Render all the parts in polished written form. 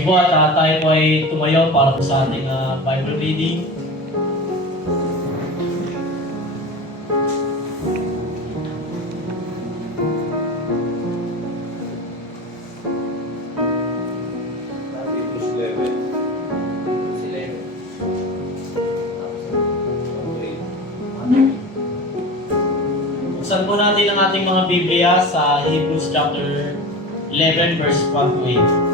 Sige po at tayo po ay tumayo para po sa ating Bible reading. Buksan po natin ang ating mga Biblia sa Hebrews chapter 11 verse 1 to 8.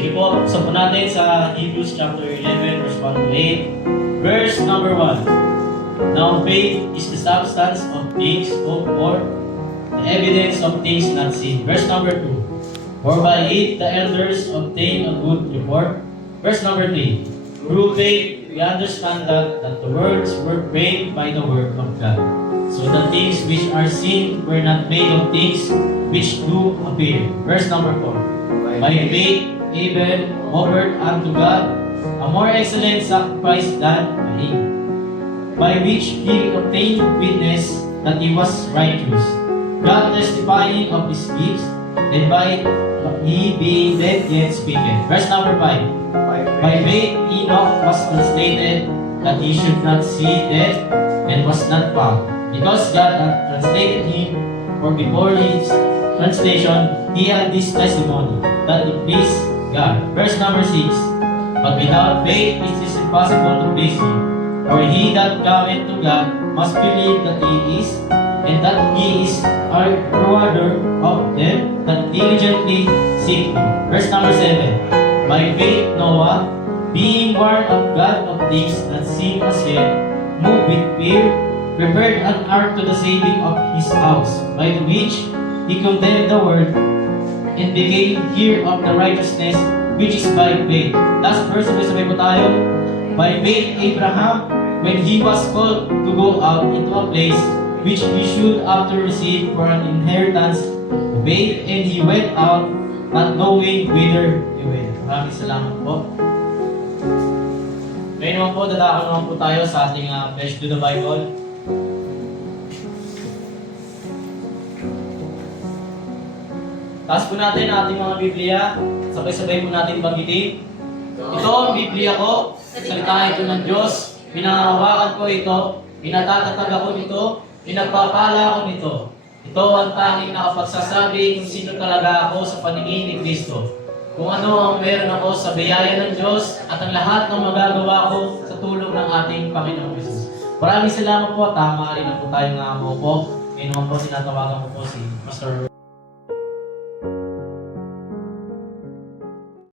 Sige po, buksan po natin sa Hebrews chapter 11 verse 1 to 8. Verse number 1. Now faith is the substance of things hoped for, the evidence of things not seen. Verse number 2. For by it the elders obtained a good report. Verse number 3. Through faith we understand that the worlds were framed by the word of God, so the things which are seen were not made of things which do appear. Verse number 4. By faith Abel offered unto God a more excellent sacrifice than Cain, by which he obtained witness that he was righteous, God testifying of his gifts, and by he being dead yet speaketh. Verse number 5. By faith Enoch was translated that he should not see death, and was not found, because God had translated him, for before his translation he had this testimony, that it pleased God. Verse number 6. But without faith it is impossible to please him. For he that cometh to God must believe that he is, and that he is a rewarder of them that diligently seek him. Verse number 7. By faith Noah, being warned of God of things not seen as yet, moved with fear, prepared an ark to the saving of his house, by the which he condemned the world, and became heir of the righteousness which is by faith. Last verse, sabay po tayo. By faith Abraham, when he was called to go out into a place which he should after receive for an inheritance, obeyed, and he went out, not knowing whither he went. Maraming salamat po. Ngayon naman po, dadaan naman po tayo sa ating Flesh to the Bible. Taas po natin ang ating mga Biblia. Sabay-sabay po natin banggitin. Ito ang Biblia ko. Salita ito ng Diyos. Pinangahawakan ko ito. Pinatatatag ako nito. Pinagpapala ako nito. Ito ang tanging nakapagsasabi kung sino talaga ako sa paningin ni Kristo. Kung ano ang meron ako sa biyaya ng Diyos at ang lahat ng magagawa ko sa tulong ng ating Panginoong Jesus. Maraming salamat po. Tama rin na po tayong po. Ngayon naman po sinatawagan ko po si Pastor